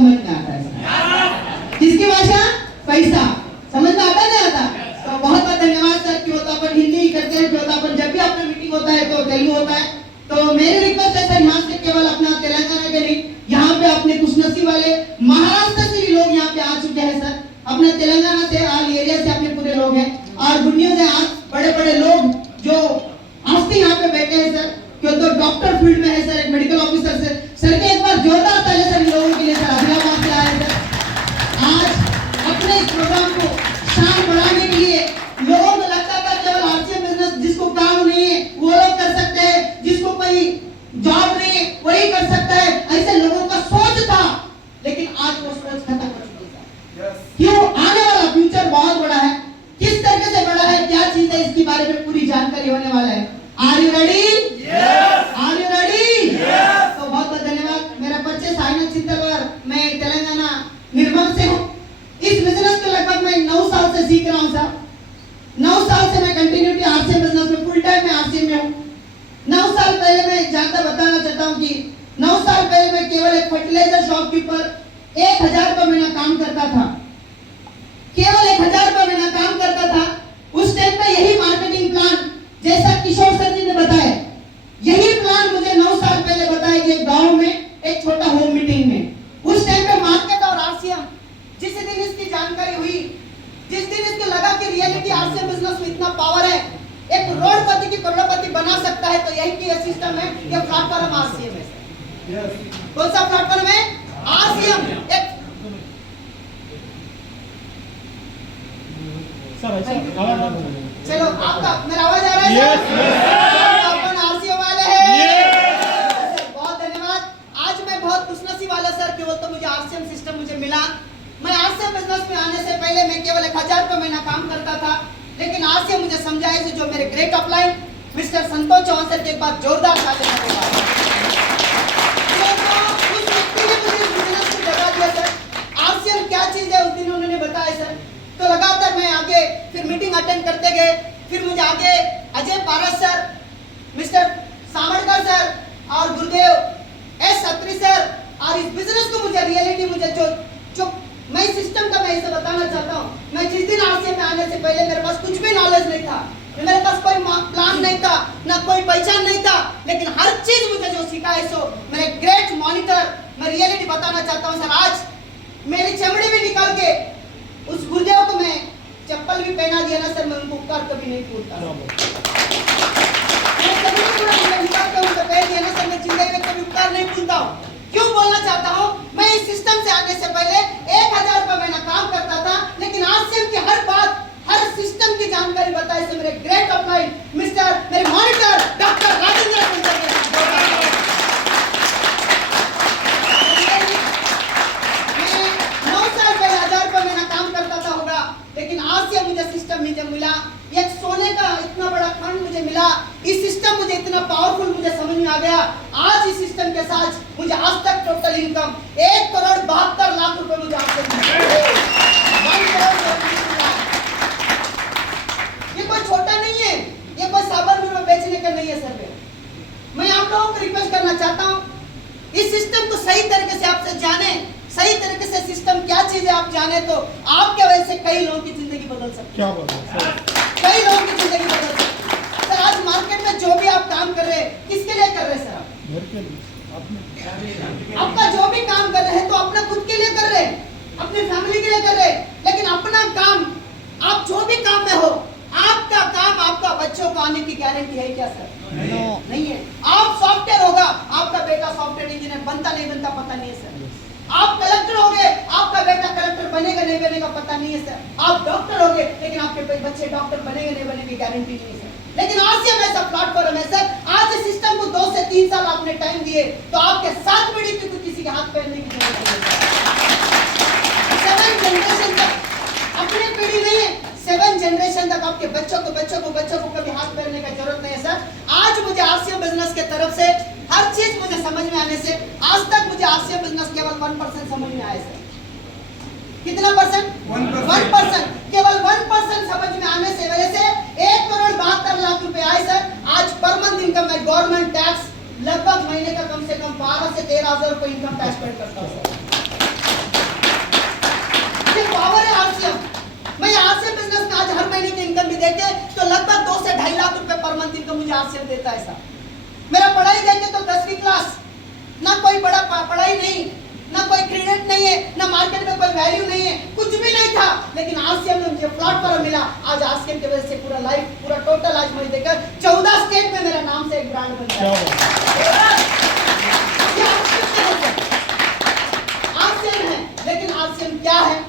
समझ में आता है। किसकी भाषा? पैसा। समझ में आता नहीं आता? तो बहुत बहुत धन्यवाद सर। क्यों तो अपन हिंदी ही करते हैं, क्यों तो अपन जब भी अपना मीटिंग होता है तो तेलुगु होता है। तो मेरी रिक्वेस्ट है सर, यहाँ से केवल अपना तेलंगाना के नहीं, यहाँ पे अपने खुशनसीब वाले महाराष्ट्र से भी लोग यहाँ पे आ चुके हैं सर। अपने तेलंगाना से, ऑल एरिया से अपने पूरे लोग हैं। और गुड न्यूज है, आज बड़े बड़े लोग जो आज यहाँ पे बैठे हैं सर, क्यों तो डॉक्टर फील्ड में है सर, एक मेडिकल ऑफिसर सर के एक बार जोरदार ताली सर इन लोगों के लिए सर। आदिलाबाद से आए सर। आज अपने इस प्रोग्राम को शान बढ़ाने के लिए लोगों को लगता था केवल आरसीएम बिजनेस जिसको काम नहीं है वो लोग कर सकते हैं, जिसको कोई जॉब नहीं है वही कर सकता है, ऐसे लोगों का सोच था। लेकिन आज वो सोच खत्म हो चुकी है। क्यों? आने वाला फ्यूचर बहुत बड़ा है। किस तरीके से बड़ा है, क्या चीज है, इसके बारे में पूरी जानकारी होने वाला है। Are you ready? Are you ready? तो बहुत बहुत धन्यवाद। मेरा परिचय साइनाथ चित्तलवार, मैं तेलंगाना निर्मल से हूँ। इस बिजनेस को लगभग मैं 9 साल से सीख रहा हूँ सर। 9 साल से मैं कंटिन्यूटी आरसीएम बिजनेस में फुल टाइम में आरसीएम में हूँ। 9 साल पहले मैं जानता बताना चाहता हूँ कि 9 साल पहले मैं केवल एक फर्टिलाइजर शॉपकीपर 1000 रुपये महीना काम करता था। केवल 1000 रुपये महीना काम करता था। उस टाइम पे यही मार्केटिंग प्लान, जैसा किशोर सर जी ने बताया, यही प्लान मुझे 9 साल पहले बताया कि एक गांव में एक छोटा होम मीटिंग में। उस टाइम पे मार्केट और आरसीएम, जिस दिन इसकी जानकारी हुई, जिस दिन इसको लगा कि रियलिटी आरसीएम बिजनेस में इतना पावर है, एक करोड़पति की करोड़पति बना सकता है, तो यही की सिस्टम है, ये प्लेटफॉर्म आरसीएम है। कौन सा प्लेटफॉर्म है? आरसीएम। एक चलो, आपका मेरा आवाज आ रहा है? अपन आरसीएम वाले हैं। बहुत धन्यवाद। आज मैं बहुत खुशनसीब वाला सर कि वो तो मुझे आरसीएम सिस्टम मुझे मिला। मैं आरसीएम बिजनेस में आने से पहले मैं केवल 1000 रुपये महीना काम करता था, लेकिन आरसीएम मुझे समझाया जो मेरे great upline mister Santosh Chauhan sir के एक बार जोरदार ताली बजाएं। उस व्यक्ति ने मुझे इस बिजनेस को जगा दिया सर। आरसीएम क्या चीज है उस दिन उन्होंने बताया सर। तो लगातार मैं आगे फिर मीटिंग अटेंड करते गए। फिर मुझे आगे अजय पारस सर, मिस्टर सामड़कर सर और गुरुदेव एस अत्री सर, और इस बिजनेस को मुझे रियलिटी मुझे जो मैं सिस्टम का मैं इसे बताना चाहता हूँ। मैं जिस दिन आरसीएम में आने से पहले मेरे पास कुछ भी नॉलेज नहीं था, मेरे पास कोई प्लान नहीं था, ना कोई पहचान नहीं था, लेकिन हर चीज मुझे जो सीखा है सो मेरे ग्रेट मॉनिटर, मैं रियलिटी बताना चाहता हूँ सर। आज मेरी चमड़ी भी निकाल के उस गुरुदेव को मैं चप्पल भी पहना दिया ना सर, मैं उनको उपकार कभी नहीं भूलता। मैं कभी भी निकाल के उनको पहन दिया ना सर, मैं जिंदगी में कभी उपकार नहीं भूलता हूँ। क्यों बोलना चाहता हूँ? मैं इस सिस्टम से आने से पहले 1000 रुपये महीना काम करता था, लेकिन आरसीएम की हर बात, हर सिस्टम की जानकारी बताई से मेरे ग्रेट अपलाइन मिस्टर, मेरे मॉनिटर डॉक्टर राजेंद्र कुंजर ने। मैं 9 साल पहले 1000 रुपये महीना काम करता था होगा, लेकिन आरसीएम मुझे सिस्टम मुझे मिला, एक सोने का इतना बड़ा खंड मुझे मिला। इस सिस्टम मुझे इतना पावरफुल मुझे समझ में आ गया। आज इस सिस्टम के साथ मुझे आज तक टोटल इनकम 1,72,00,000 रुपए मुझे आज तक मिला। ये कोई छोटा नहीं है, ये कोई साबरमती में बेचने का नहीं है सर। मैं आप लोगों को रिक्वेस्ट करना चाहता हूँ, इस सिस्टम को सही तरीके से आपसे जाने, सही तरीके से सिस्टम क्या चीज है आप जाने, तो आपके वजह से कई लोगों की जिंदगी बदल सकती है। क्या बदल? कई लोगों की जिंदगी बदल सकती है सर। आज मार्केट में जो भी आप काम कर रहे हैं, किसके लिए कर रहे हैं सर? आप घर के लिए, आपका जो भी काम कर रहे हैं तो अपने खुद के लिए कर रहे हैं, अपनी फैमिली के लिए कर रहे हैं, लेकिन अपना काम, आप जो भी काम में हो, आपका काम आपका बच्चों को आने की गारंटी है क्या सर? नहीं है। आप सॉफ्टवेयर होगा, आपका बेटा सॉफ्टवेयर इंजीनियर बनता नहीं बनता पता नहीं है सर। आप कलेक्टर होंगे, आपका बेटा कलेक्टर बनेगा नहीं बनेगा पता नहीं है सर। आप डॉक्टर होंगे, लेकिन आपके बच्चे डॉक्टर बनेंगे नहीं बनेंगे गारंटी नहीं है सर। लेकिन आरसीएम ऐसा प्लेटफॉर्म है सर, आज इस सिस्टम को 2 से 3 साल आपने टाइम दिए, तो आपके 7 पीढ़ी की किसी के हाथ पहनने की जरूरत नहीं है। 7 जनरेशन तक अपनी पीढ़ी नहीं है, 7 जनरेशन तक आपके बच्चों को कभी हाथ पहनने की जरूरत नहीं है सर। आज मुझे आरसीएम बिजनेस के तरफ से हर चीज मुझे समझ में आने से, आज तक मुझे आरसीएम बिजनेस केवल 1% समझ में आया सर। कितना परसेंट? 1%। केवल 1% समझ में आने से वजह से 1,72,00,000 रुपए आए सर। आज पर मंथ इनकम में गवर्नमेंट टैक्स लगभग महीने का कम से कम 12 से 13 हजार रुपए इनकम टैक्स पेड करता हूँ सर। लगभग 2 से 2.5 लाख रुपए पर मंथ इनका मुझे आरसीएम देता है सर। मेरा पढ़ाई देखे तो 10वीं क्लास, ना कोई बड़ा पढ़ाई नहीं, ना कोई क्रेडिट नहीं है, ना मार्केट में कोई वैल्यू नहीं है, कुछ भी नहीं था, लेकिन आरसीएम में मुझे प्लेटफॉर्म मिला। आज आरसीएम की वजह से पूरा लाइफ, पूरा टोटल आज मैं देखकर 14 स्टेट में मेरा नाम से एक ब्रांड बन गया। आरसीएम है, लेकिन आरसीएम क्या है,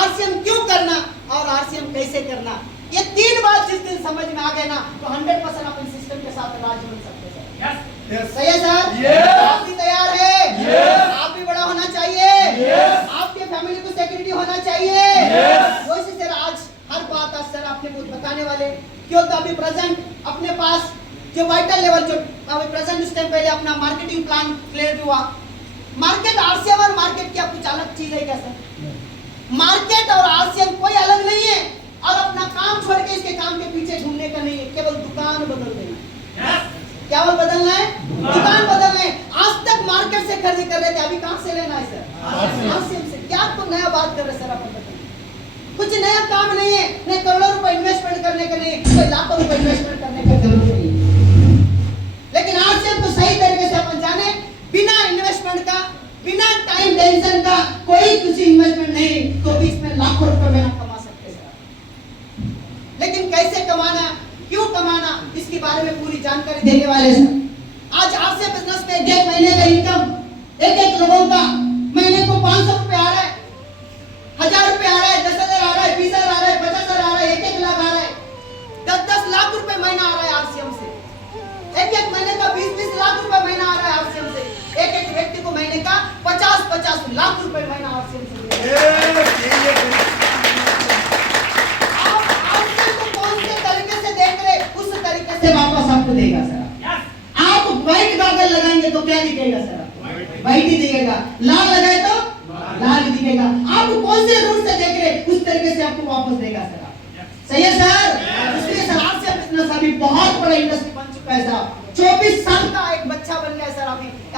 आरसीएम क्यों करना और आरसीएम कैसे करना, ये 3 बात जिस दिन समझ में आ गए ना तो 100% अपन सिस्टम के साथ राज बन सकते हैं सर। सही है सर? आप भी तैयार है? आप भी बड़ा होना चाहिए, आपके फैमिली को सिक्योरिटी होना चाहिए। वैसे सर आज हर बात आज सर आपने कुछ बताने वाले क्यों, तो अभी प्रेजेंट अपने पास जो वाइटल लेवल जो अभी प्रेजेंट उस टाइम पहले अपना मार्केटिंग प्लान क्लियर हुआ। मार्केट आरसीएम और मार्केट क्या कुछ अलग चीज है क्या सर? मार्केट और आरसीएम कोई अलग नहीं है, और अपना काम छोड़ के इसके काम के पीछे घूमने का नहीं है, केवल दुकान बदल देना। क्या बदलना है? दुकान बदलना है। आज तक मार्केट से खरीदी कर रहे थे, अभी कहां से लेना है सर? आरसीएम से। क्या आपको नया बात कर रहे सर? अपन बताइए, कुछ नया काम नहीं है, नहीं करोड़ों रुपए इन्वेस्टमेंट करने का नहीं, कोई लाखों रुपए इन्वेस्टमेंट करने का जरूरत नहीं है। लेकिन आरसीएम को सही तरीके से अपन जाने, बिना इन्वेस्टमेंट का, बिना टाइम टेंशन का, कोई कुछ इन्वेस्टमेंट नहीं, तो बीच में लाखों रुपए में कमा सकते सर। लेकिन कैसे कमाना, क्यों कमाना, इसके बारे में पूरी जानकारी देने वाले सर। आज आरसीएम बिजनेस में एक महीने का इनकम एक लोगों का महीने को 500 रुपए आ रहा है, 1000 रुपए आ रहा है, 10,000 आ रहा है, 20,000 आ रहा है, 50,000 आ रहा है, 1 लाख आ रहा है, 10 लाख रुपए महीना आ रहा है आरसीएम से। एक महीने का 20 लाख रुपए महीना आ रहा है आरसीएम से। एक व्यक्ति को महीने का 50 लाख रुपए महीना आरसीएम से। से वापस आपको देगा सर। आप व्हाइट गॉगल लगाएंगे तो क्या दिखेगा सर? व्हाइट ही दिखेगा। लाल लगाए तो लाल ही दिखेगा। आप कौन से रूट से देख रहे उस तरीके से आपको वापस देगा सर। सही है सर? इसलिए सर आरसीएम बिजनेस अभी बहुत बड़ा इंडस्ट्री बन चुका है सर। 24 साल का एक बच्चा बन गया सर अभी।